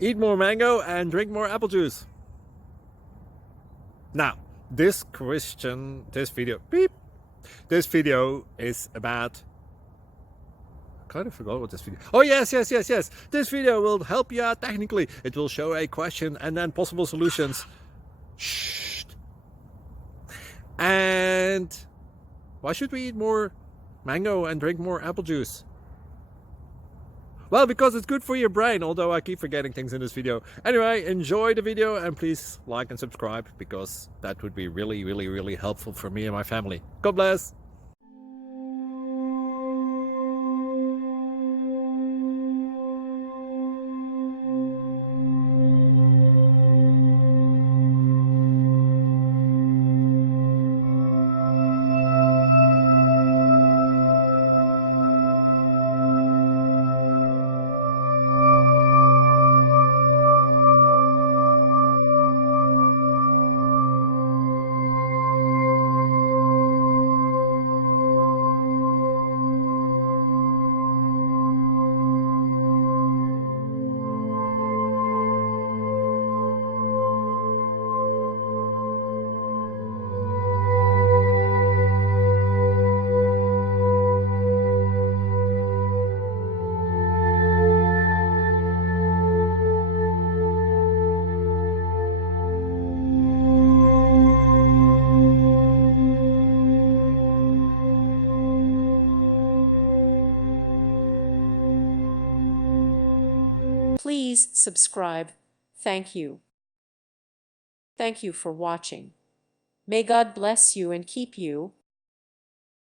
Eat more mango and drink more apple juice. Now, this video is about, I kind of forgot what this video. Oh, yes. This video will help you out technically. It will show a question and then possible solutions. Shh. And why should we eat more mango and drink more apple juice? Well, because it's good for your brain, although I keep forgetting things in this video. Anyway, enjoy the video and please like and subscribe, because that would be really helpful for me and my family. God bless! Please subscribe. Thank you. Thank you for watching. May God bless you and keep you.